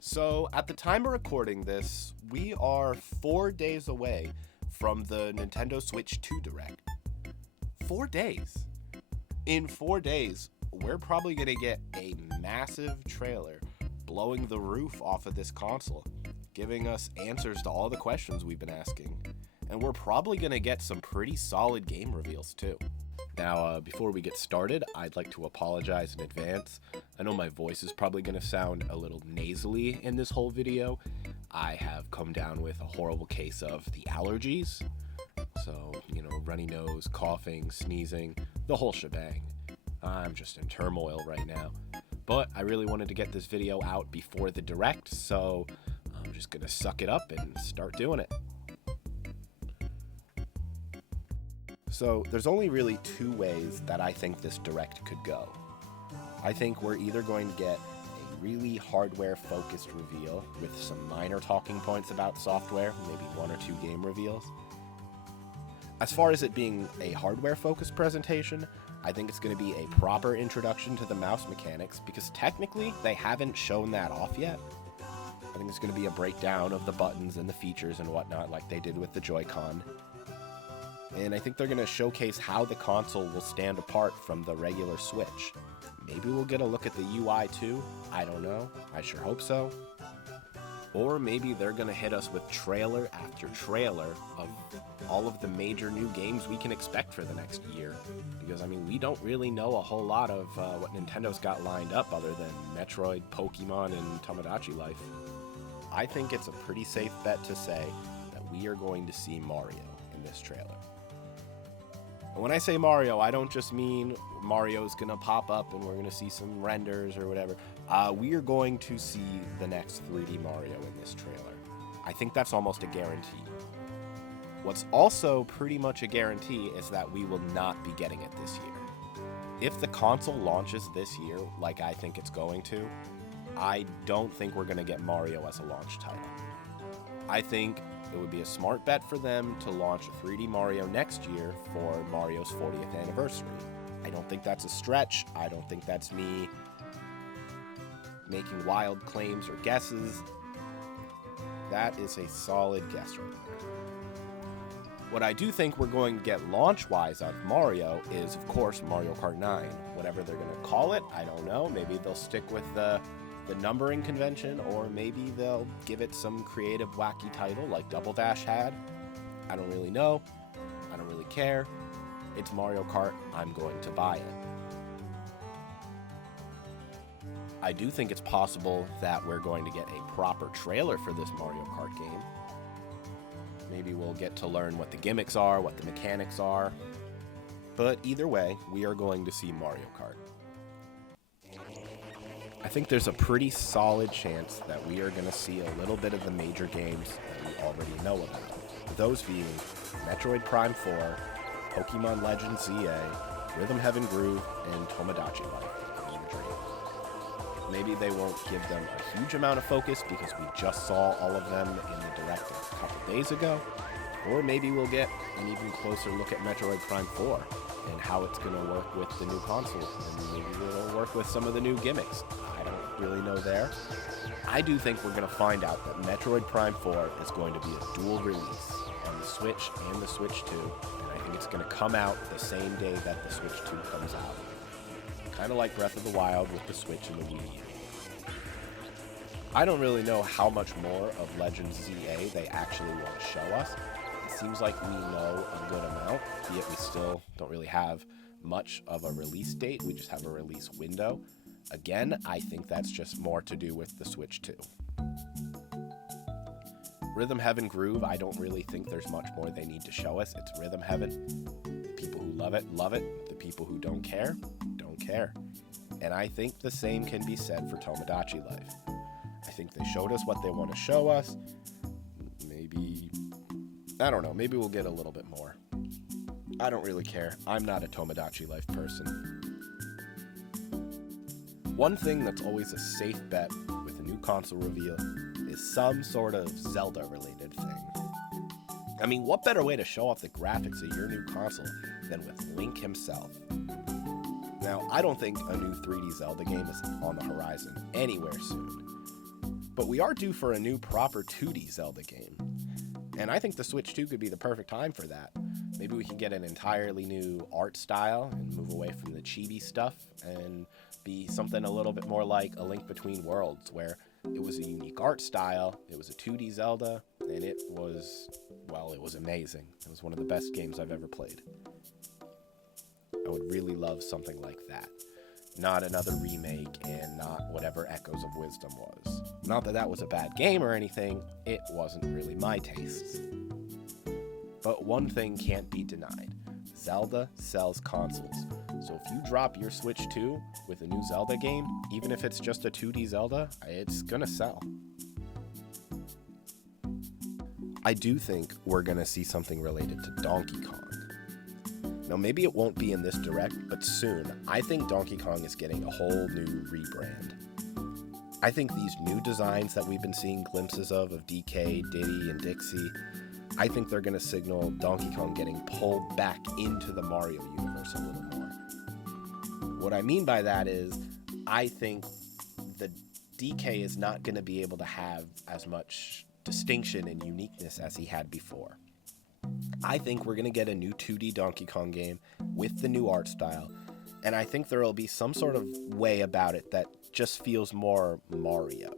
So, at the time of recording this, we are 4 days away from the Nintendo Switch 2 Direct. 4 days. In 4 days, we're probably going to get a massive trailer blowing the roof off of this console, giving us answers to all the questions we've been asking. And we're probably going to get some pretty solid game reveals too. Now, before we get started, I'd like to apologize in advance. I know my voice is probably going to sound a little nasally in this whole video. I have come down with a horrible case of the allergies. So, runny nose, coughing, sneezing, the whole shebang. I'm just in turmoil right now. But I really wanted to get this video out before the Direct, so I'm just going to suck it up and start doing it. So there's only really two ways that I think this Direct could go. I think we're either going to get a really hardware-focused reveal with some minor talking points about software, maybe one or two game reveals. As far as it being a hardware-focused presentation, I think it's going to be a proper introduction to the mouse mechanics because technically they haven't shown that off yet. I think it's going to be a breakdown of the buttons and the features and whatnot like they did with the Joy-Con. And I think they're going to showcase how the console will stand apart from the regular Switch. Maybe we'll get a look at the UI too. I don't know. I sure hope so. Or maybe they're going to hit us with trailer after trailer of all of the major new games we can expect for the next year. Because, we don't really know a whole lot of what Nintendo's got lined up other than Metroid, Pokemon, and Tomodachi Life. I think it's a pretty safe bet to say that we are going to see Mario in this trailer. And when I say Mario, I don't just mean Mario's going to pop up and we're going to see some renders or whatever. We are going to see the next 3D Mario in this trailer. I think that's almost a guarantee. What's also pretty much a guarantee is that we will not be getting it this year. If the console launches this year, like I think it's going to, I don't think we're going to get Mario as a launch title. I think it would be a smart bet for them to launch a 3D Mario next year for Mario's 40th anniversary. I don't think that's a stretch. I don't think that's me making wild claims or guesses. That is a solid guess right there. What I do think we're going to get launch-wise out of Mario is, of course, Mario Kart 9. Whatever they're going to call it, I don't know. Maybe they'll stick with the numbering convention, or maybe they'll give it some creative, wacky title like Double Dash had. I don't really know. I don't really care. It's Mario Kart. I'm going to buy it. I do think it's possible that we're going to get a proper trailer for this Mario Kart game. Maybe we'll get to learn what the gimmicks are, what the mechanics are. But either way, we are going to see Mario Kart. I think there's a pretty solid chance that we are going to see a little bit of the major games that we already know about. Those being Metroid Prime 4, Pokemon Legends ZA, Rhythm Heaven Groove, and Tomodachi Life. Maybe they won't give them a huge amount of focus because we just saw all of them in the Direct a couple days ago. Or maybe we'll get an even closer look at Metroid Prime 4 and how it's going to work with the new console. And maybe it'll work with some of the new gimmicks. I don't really know there. I do think we're going to find out that Metroid Prime 4 is going to be a dual release on the Switch and the Switch 2. And I think it's going to come out the same day that the Switch 2 comes out. Kind of like Breath of the Wild with the Switch and the Wii U. I don't really know how much more of Legends ZA they actually want to show us. It seems like we know a good amount, yet we still don't really have much of a release date. We just have a release window. Again, I think that's just more to do with the Switch 2. Rhythm Heaven Groove, I don't really think there's much more they need to show us. It's Rhythm Heaven. The people who love it, love it. The people who don't care, don't care. And I think the same can be said for Tomodachi Life. I think they showed us what they want to show us. Maybe, I don't know, maybe we'll get a little bit more. I don't really care. I'm not a Tomodachi Life person. One thing that's always a safe bet with a new console reveal is some sort of Zelda-related thing. What better way to show off the graphics of your new console than with Link himself? Now, I don't think a new 3D Zelda game is on the horizon anywhere soon. But we are due for a new proper 2D Zelda game. And I think the Switch 2 could be the perfect time for that. Maybe we can get an entirely new art style and move away from the chibi stuff and be something a little bit more like A Link Between Worlds, where it was a unique art style, it was a 2D Zelda, and it was amazing. It was one of the best games I've ever played. I would really love something like that. Not another remake and not whatever Echoes of Wisdom was. Not that that was a bad game or anything, it wasn't really my taste. But one thing can't be denied. Zelda sells consoles. So if you drop your Switch 2 with a new Zelda game, even if it's just a 2D Zelda, it's gonna sell. I do think we're gonna see something related to Donkey Kong. Now, maybe it won't be in this direct, but soon, I think Donkey Kong is getting a whole new rebrand. I think these new designs that we've been seeing glimpses of DK, Diddy, and Dixie, I think they're going to signal Donkey Kong getting pulled back into the Mario universe a little more. What I mean by that is, I think the DK is not going to be able to have as much distinction and uniqueness as he had before. I think we're going to get a new 2D Donkey Kong game with the new art style, and I think there will be some sort of way about it that just feels more Mario.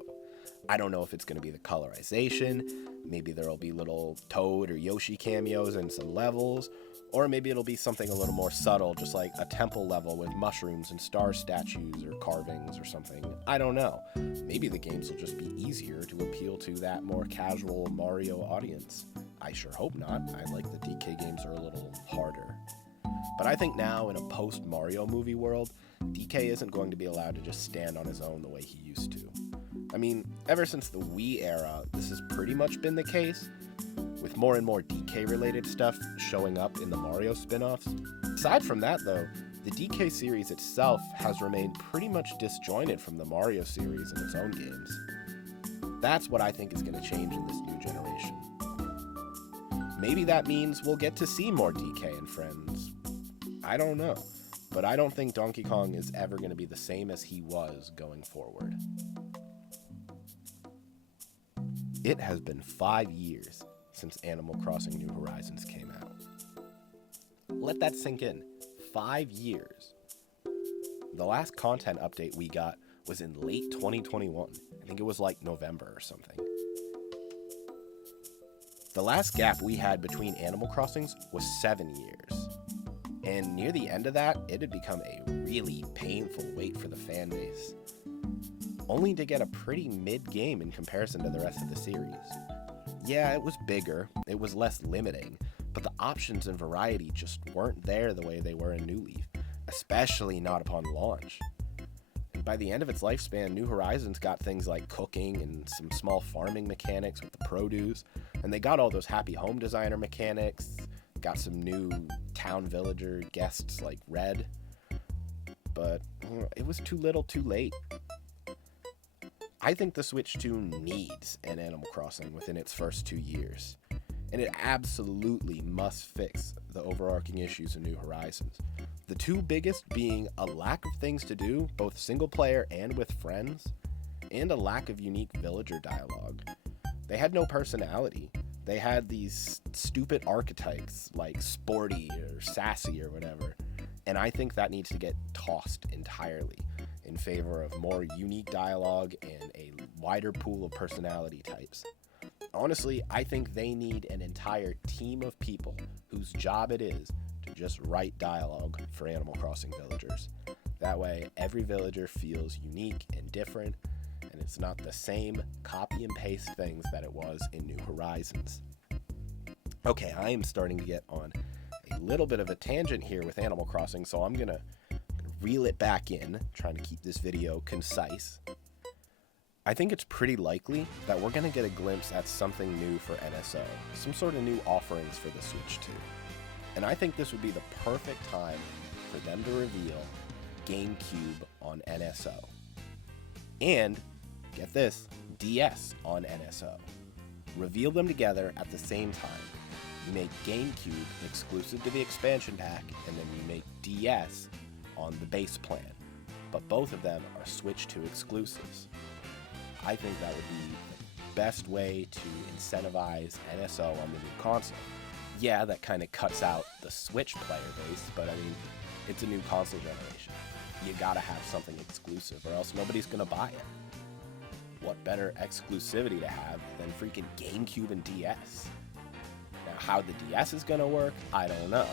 I don't know if it's going to be the colorization, maybe there will be little Toad or Yoshi cameos in some levels, or maybe it'll be something a little more subtle, just like a temple level with mushrooms and star statues or carvings or something. I don't know. Maybe the games will just be easier to appeal to that more casual Mario audience. I sure hope not. I like the DK games are a little harder. But I think now in a post-Mario movie world, DK isn't going to be allowed to just stand on his own the way he used to. I mean, ever since the Wii era, this has pretty much been the case, with more and more DK-related stuff showing up in the Mario spin-offs. Aside from that, though, the DK series itself has remained pretty much disjointed from the Mario series in its own games. That's what I think is going to change in this new generation. Maybe that means we'll get to see more DK and friends. I don't know. But I don't think Donkey Kong is ever going to be the same as he was going forward. It has been 5 years since Animal Crossing New Horizons came out. Let that sink in. 5 years. The last content update we got was in late 2021. I think it was like November or something. The last gap we had between Animal Crossings was 7 years. And near the end of that, it had become a really painful wait for the fan base. Only to get a pretty mid-game in comparison to the rest of the series. Yeah, it was bigger, it was less limiting, but the options and variety just weren't there the way they were in New Leaf, especially not upon launch. And by the end of its lifespan, New Horizons got things like cooking and some small farming mechanics with the produce, and they got all those happy home designer mechanics, got some new town villager guests like Red, but it was too little too late. I think the Switch 2 needs an Animal Crossing within its first 2 years, and it absolutely must fix the overarching issues in New Horizons. The two biggest being a lack of things to do, both single player and with friends, and a lack of unique villager dialogue. They had no personality. They had these stupid archetypes like sporty or sassy or whatever, and I think that needs to get tossed entirely in favor of more unique dialogue and a wider pool of personality types. Honestly, I think they need an entire team of people whose job it is to just write dialogue for Animal Crossing villagers. That way, every villager feels unique and different, and it's not the same copy and paste things that it was in New Horizons. Okay, I am starting to get on a little bit of a tangent here with Animal Crossing, so I'm gonna reel it back in, trying to keep this video concise. I think it's pretty likely that we're going to get a glimpse at something new for NSO, some sort of new offerings for the Switch 2. And I think this would be the perfect time for them to reveal GameCube on NSO. And, get this, DS on NSO. Reveal them together at the same time. You make GameCube exclusive to the expansion pack, and then you make DS on the base plan, but both of them are Switch 2 exclusives. I think that would be the best way to incentivize NSO on the new console. Yeah, that kind of cuts out the Switch player base, but I mean, it's a new console generation. You gotta have something exclusive or else nobody's gonna buy it. What better exclusivity to have than freaking GameCube and DS? Now, how the DS is gonna work, I don't know.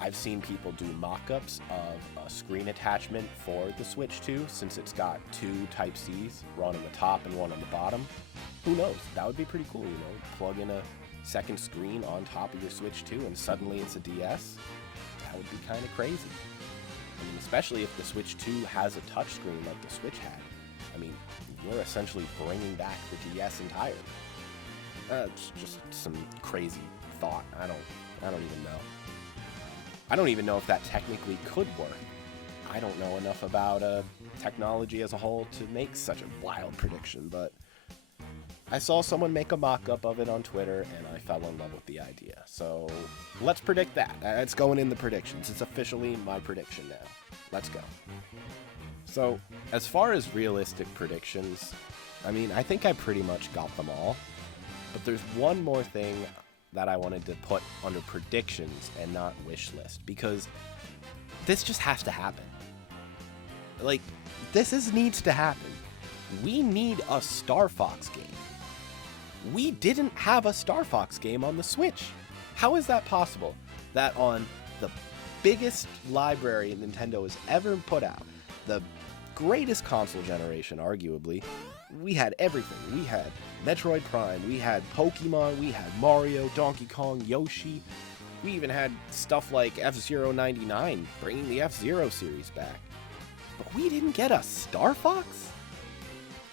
I've seen people do mock-ups of a screen attachment for the Switch 2, since it's got two Type-Cs, one on the top and one on the bottom. Who knows? That would be pretty cool, you know? Plug in a second screen on top of your Switch 2 and suddenly it's a DS. That would be kind of crazy. I mean, especially if the Switch 2 has a touchscreen like the Switch had. I mean, you're essentially bringing back the DS entirely. It's just some crazy thought. I don't even know. I don't even know if that technically could work. I don't know enough about technology as a whole to make such a wild prediction, but I saw someone make a mock-up of it on Twitter, and I fell in love with the idea. So let's predict that. It's going in the predictions. It's officially my prediction now. Let's go. So as far as realistic predictions, I mean, I think I pretty much got them all. But there's one more thing that I wanted to put under predictions and not wish list, because this just has to happen. Like, needs to happen. We need a Star Fox game. We didn't have a Star Fox game on the Switch. How is that possible? That on the biggest library Nintendo has ever put out, the greatest console generation, arguably, we had everything. We had Metroid Prime, we had Pokemon, we had Mario, Donkey Kong, Yoshi. We even had stuff like F-Zero 99, bringing the F-Zero series back. But we didn't get a Star Fox?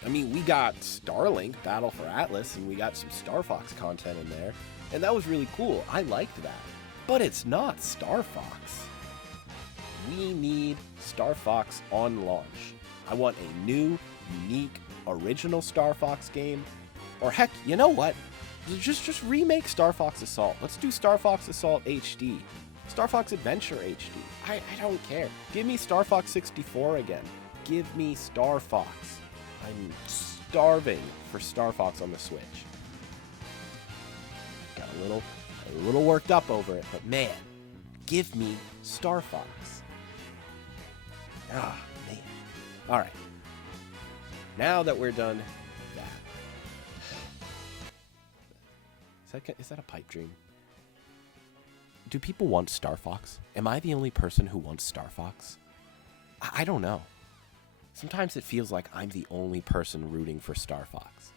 I mean, we got Starlink, Battle for Atlas, and we got some Star Fox content in there, and that was really cool. I liked that. But it's not Star Fox. We need Star Fox on launch. I want a new, unique, original Star Fox game. Or heck, you know what? Just remake Star Fox Assault. Let's do Star Fox Assault HD. Star Fox Adventure HD. I don't care. Give me Star Fox 64 again. Give me Star Fox. I'm starving for Star Fox on the Switch. Got a little worked up over it, but man, give me Star Fox. Ah, man. All right. Now that we're done that. Is that a pipe dream? Do people want Star Fox? Am I the only person who wants Star Fox? I don't know. Sometimes it feels like I'm the only person rooting for Star Fox.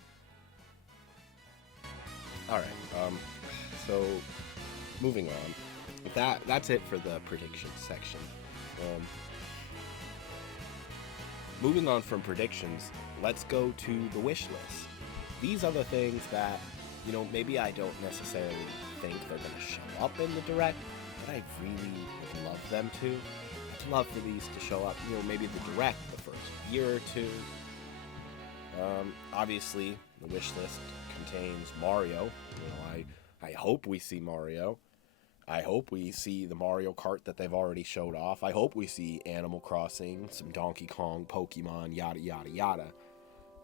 Alright, so moving on. That's it for the predictions section. Moving on from predictions, let's go to the wish list. These are the things that, you know, maybe I don't necessarily think they're going to show up in the Direct, but I really would love them to. I'd love for these to show up, you know, maybe the Direct the first year or two. Obviously, the wish list contains Mario. You know, I hope we see Mario. I hope we see the Mario Kart that they've already showed off. I hope we see Animal Crossing, some Donkey Kong, Pokemon, yada, yada, yada.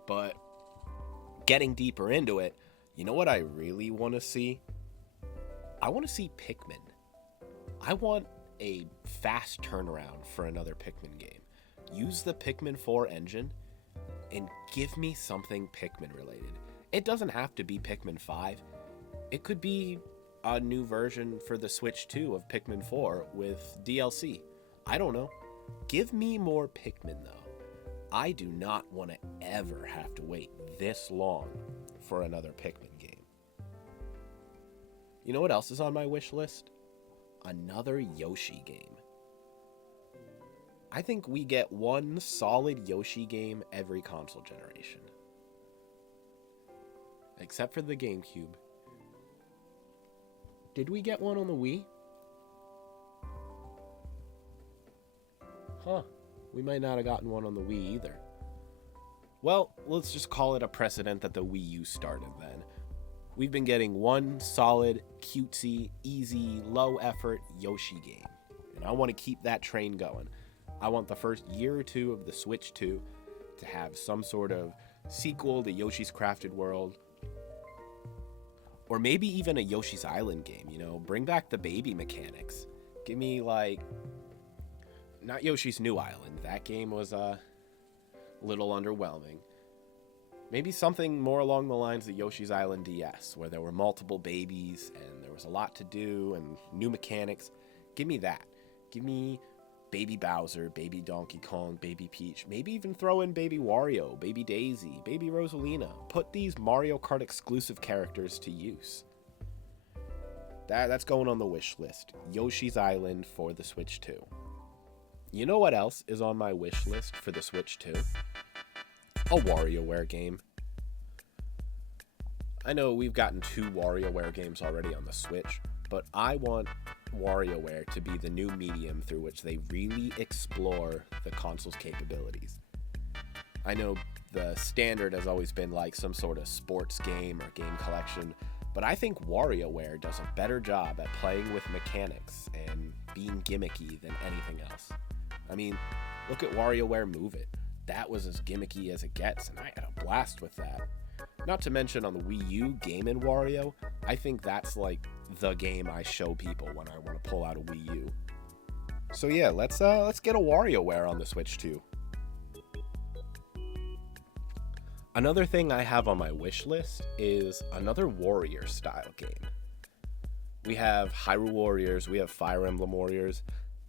But getting deeper into it, you know what I really want to see? I want to see Pikmin. I want a fast turnaround for another Pikmin game. Use the Pikmin 4 engine and give me something Pikmin related. It doesn't have to be Pikmin 5. It could be a new version for the Switch 2 of Pikmin 4 with DLC. I don't know. Give me more Pikmin though. I do not want to ever have to wait this long for another Pikmin game. You know what else is on my wish list? Another Yoshi game. I think we get one solid Yoshi game every console generation. Except for the GameCube. Did we get one on the Wii? Huh. We might not have gotten one on the Wii either. Well, let's just call it a precedent that the Wii U started then. We've been getting one solid, cutesy, easy, low-effort Yoshi game. And I want to keep that train going. I want the first year or two of the Switch 2 to have some sort of sequel to Yoshi's Crafted World. Or maybe even a Yoshi's Island game, bring back the baby mechanics. Give me, not Yoshi's New Island. That game was a little underwhelming. Maybe something more along the lines of Yoshi's Island DS, where there were multiple babies and there was a lot to do and new mechanics. Give me that. Give me Baby Bowser, Baby Donkey Kong, Baby Peach. Maybe even throw in Baby Wario, Baby Daisy, Baby Rosalina. Put these Mario Kart exclusive characters to use. That's going on the wish list. Yoshi's Island for the Switch 2. You know what else is on my wish list for the Switch 2? A WarioWare game. I know we've gotten 2 WarioWare games already on the Switch, but I want WarioWare to be the new medium through which they really explore the console's capabilities. I know the standard has always been like some sort of sports game or game collection, but I think WarioWare does a better job at playing with mechanics and being gimmicky than anything else. I mean, look at WarioWare Move It. That was as gimmicky as it gets, and I had a blast with that. Not to mention on the Wii U, Game & Wario, I think that's like the game I show people when I want to pull out a Wii U. So yeah, let's get a WarioWare on the Switch too. Another thing I have on my wish list is another Warrior style game. We have Hyrule Warriors, we have Fire Emblem Warriors.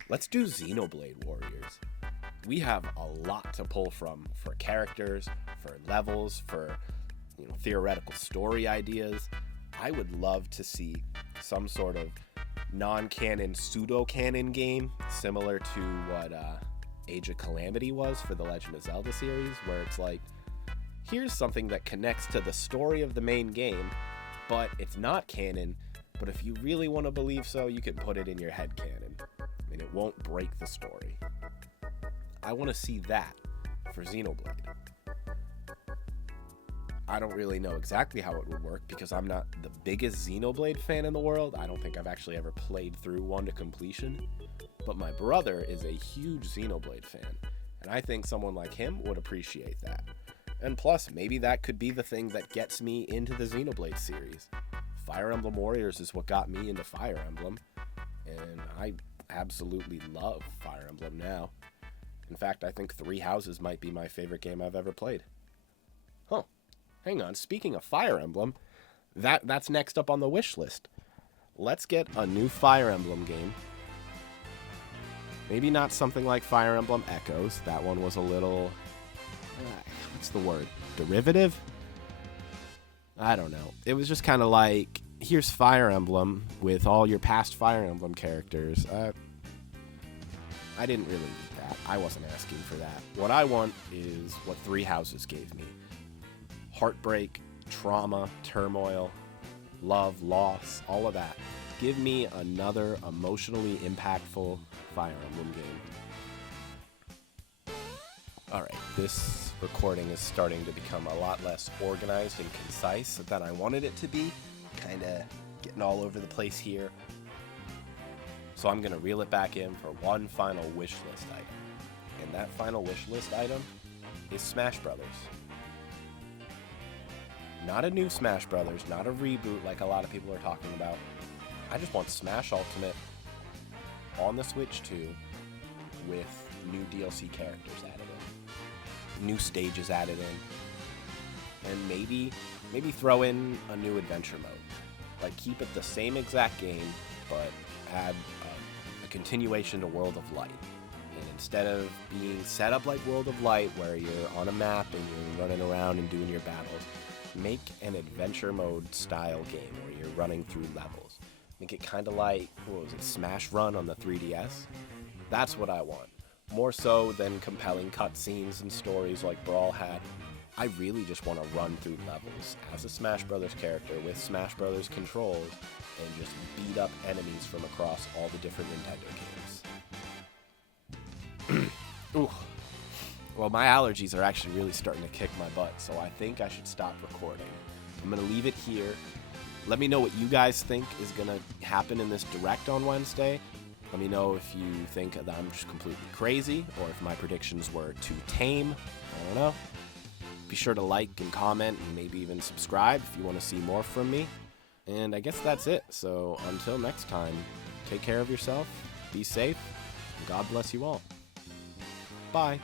Let's do Xenoblade Warriors. We have a lot to pull from for characters, for levels, for theoretical story ideas. I would love to see some sort of non-canon, pseudo-canon game similar to what Age of Calamity was for the Legend of Zelda series, where it's like, here's something that connects to the story of the main game, but it's not canon, but if you really want to believe so, you can put it in your headcanon, and it won't break the story. I want to see that for Xenoblade. I don't really know exactly how it would work because I'm not the biggest Xenoblade fan in the world. I don't think I've actually ever played through one to completion. But my brother is a huge Xenoblade fan, and I think someone like him would appreciate that. And plus, maybe that could be the thing that gets me into the Xenoblade series. Fire Emblem Warriors is what got me into Fire Emblem, and I absolutely love Fire Emblem now. In fact, I think Three Houses might be my favorite game I've ever played. Huh. Hang on, speaking of Fire Emblem, that's next up on the wish list. Let's get a new Fire Emblem game. Maybe not something like Fire Emblem Echoes. That one was a little... what's the word? Derivative? I don't know. It was just kind of like, here's Fire Emblem with all your past Fire Emblem characters. I didn't really need that. I wasn't asking for that. What I want is what Three Houses gave me. Heartbreak, trauma, turmoil, love, loss, all of that. Give me another emotionally impactful Fire Emblem game. Alright, this recording is starting to become a lot less organized and concise than I wanted it to be. Kinda getting all over the place here. So I'm gonna reel it back in for one final wish list item. And that final wish list item is Smash Brothers. Not a new Smash Brothers, not a reboot like a lot of people are talking about. I just want Smash Ultimate on the Switch 2 with new DLC characters added in, new stages added in, and maybe throw in a new adventure mode. Like, keep it the same exact game, but add a continuation to World of Light. And instead of being set up like World of Light, where you're on a map and you're running around and doing your battles, make an adventure mode style game where you're running through levels. Make it kind of like, Smash Run on the 3DS? That's what I want. More so than compelling cutscenes and stories like Brawl had. I really just want to run through levels as a Smash Brothers character with Smash Brothers controls and just beat up enemies from across all the different Nintendo games. Ooh. Well, my allergies are actually really starting to kick my butt, so I think I should stop recording. I'm going to leave it here. Let me know what you guys think is going to happen in this Direct on Wednesday. Let me know if you think that I'm just completely crazy, or if my predictions were too tame. I don't know. Be sure to like and comment and maybe even subscribe if you want to see more from me. And I guess that's it. So until next time, take care of yourself, be safe, and God bless you all. Bye.